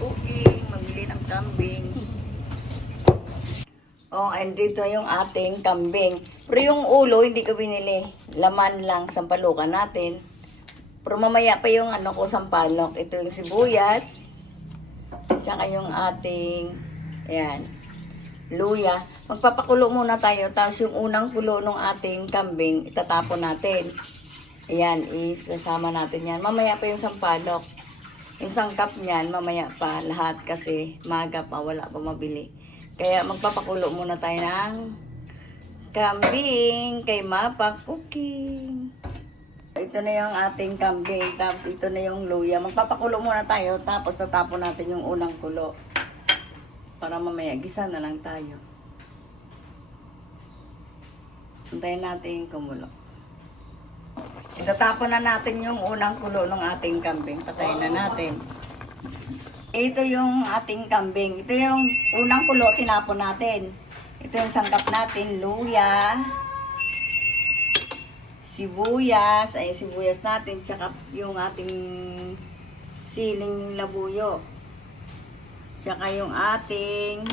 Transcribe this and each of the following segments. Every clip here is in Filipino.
cooking, mamili ng kambing. Oh, and dito yung ating kambing. Pero yung ulo, hindi ko binili. Laman lang, sampalukan natin. Pero mamaya pa yung ano ko, sampalok. Ito yung sibuyas. Tsaka yung ating, ayan, luya. Magpapakulo muna tayo. Tapos yung unang kulo ng ating kambing, itatapon natin. Ayan, isasama natin yan. Mamaya pa yung sampalok. Yung sangkap niyan, mamaya pa lahat kasi maga pa, wala pa mabili. Kaya magpapakulo muna tayo ng kambing kay Mapa Cooking. Ito na yung ating kambing, tapos ito na yung luya. Magpapakulo muna tayo, tapos tatapon natin yung unang kulo. Para mamaya, gisa na lang tayo. Antayin natin kumulo. Itatapon na natin yung unang kulo ng ating kambing. Patayin na natin. Ito yung ating kambing. Ito yung unang kulo, tinapon natin. Ito yung sangkap natin, luya, sibuyas, ay sibuyas natin, tsaka yung ating siling labuyo. Tsaka yung ating,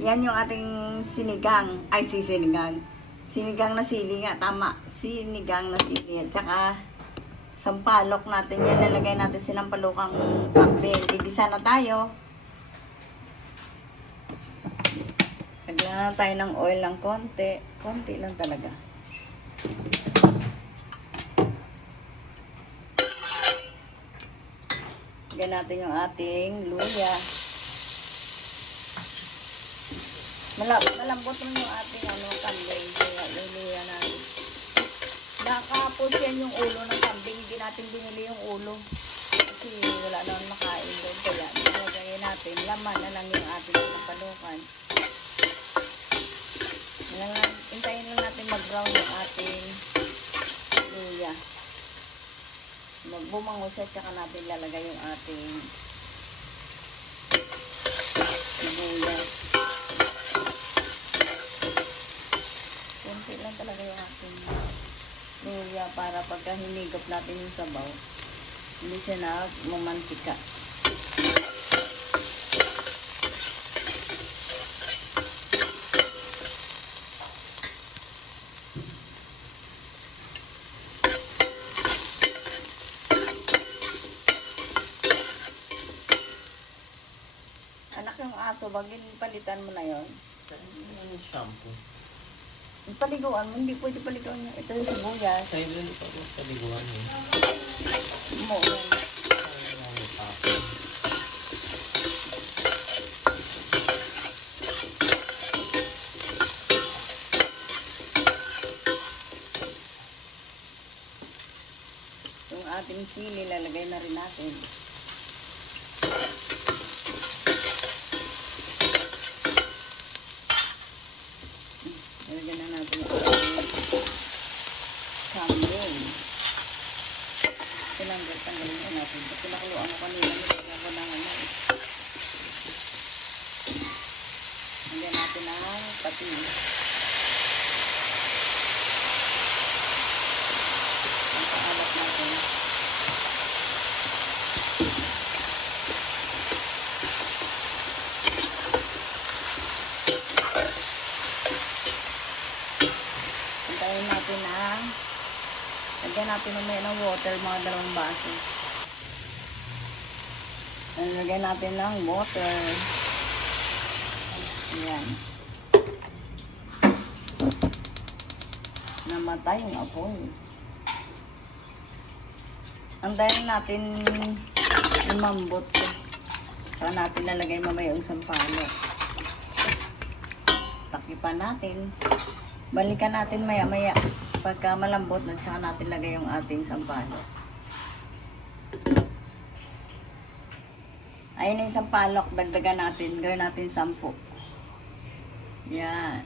yan yung ating sinigang, ay sinigang. Sinigang na sili nga, tama. Sinigang na sili. Tsaka, sampalok natin yan. Nalagay natin sinampalokang kambing. Igisa na tayo. Lagyan na tayo ng oil ng konti. Konti lang talaga. Lagyan natin yung ating luya. Malambot mo yung ating kambing. Kaya luluya natin. Nakapos yan yung ulo ng kambing. Hindi natin binili yung ulo. Kasi wala naman makain doon. Kaya nilagay natin. Laman na lang yung ating palukan. Hintayin lang natin mag-brown yung ating luya. Magbumango siya. Tsaka natin lalagay yung ating luya. Kunti lang talaga yung ating luya para pagka hinigop natin yung sabaw, hindi siya na mamantika. Anak, yung aso, bagin palitan mo na yon. Yung shampoo. Yung paliguan mo, hindi pwede paliguan niya. Ito yung sibuyas. Sa'yo din ito ako sa liguan eh. Mo yan. Yung ating sili, lalagay na rin natin. Lalagyan na natin yung kambing. Tanggalin na natin. Kasi nakuluan ko kanina. Nilagyan ko ng Lagyan natin ng patis. Ang paalat natin. Lagyan natin mamaya ng water, mga 2 baso. Lagyan natin ng water. Ayan. Namatay yung apoy. Antayin natin lumambot. Saka natin lalagay mamaya yung sampalok. Takipan natin. Balikan natin maya-maya. Pagka malambot na, tsaka natin lagay yung ating sampalok. Ayun na yung sampalok. Dagdagan natin. Gawin natin 10. Yan.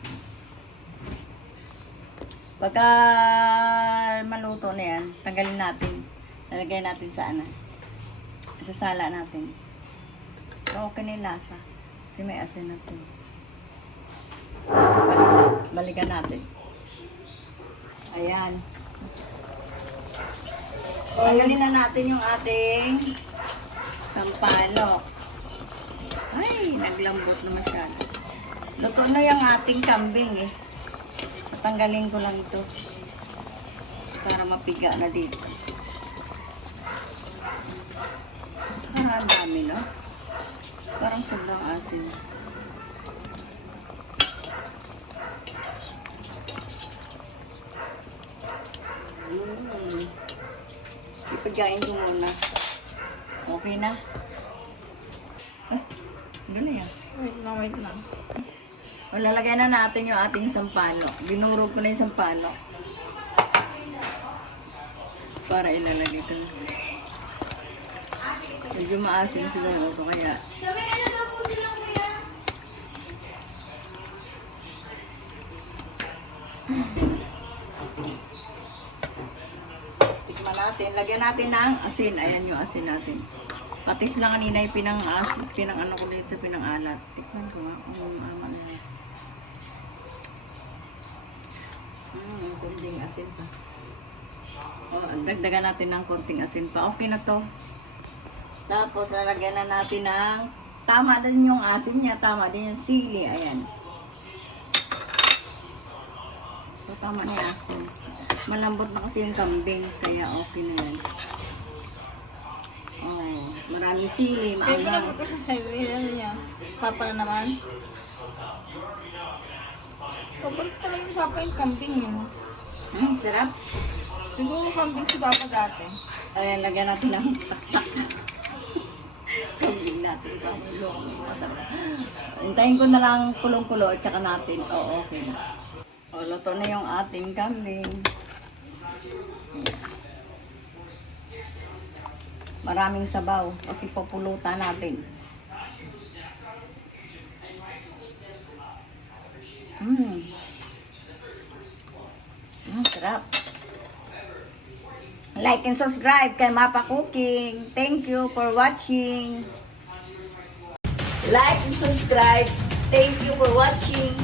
Pagka maluto na yan, tanggalin natin. Lalagay natin sa sa sala natin. So, okay na yung lasa. Kasi may asin na ito. Balikan natin. Ayan. Tanggalin na natin yung ating Sampalok. Ay, naglambot na masyado. Luto na yung ating kambing eh. Patanggalin ko lang ito. Para mapiga na dito. Ang dami, no? Parang sobrang asin. Ipigain ko muna. Okay na. Gano'n yan. Wait lang. O, lalagay na natin yung ating sampalok. Binurog ko na yung sampalok. Para ilalagay ko. Medyo maasim sila ito kaya. Tikman natin. Lagyan natin ng asin. Ayan yung asin natin. Patis lang kanina yung pinang ano ko dito, pinang-alat. Tikman ko nga. Ama na yan. Kunting asin pa. O, dagdagan natin ng kunting asin pa. Okay na to. Tapos, lalagyan na natin ng tama din yung asin niya, tama din yung sili. Ayan. So, tama na yung asin. Malambot na kasi yung kambing, kaya okay na yan. Oh, maraming sili, Siyempre maangang. na po siya sa'yo. Ano niya? Papa na naman. Paborito talaga yung papa yung kambing yun. Sarap. Siguro kambing si papa dati. Ayan, lagyan natin ng taktak. Kambing natin. Hintayin ko na lang kulong-kulo at saka natin. Oo, okay na. O, luto na yung ating kambing. Maraming sabaw kasi papulutan natin. Sarap. Like and subscribe kay Mapa Cooking. Thank you for watching. Like and subscribe. Thank you for watching.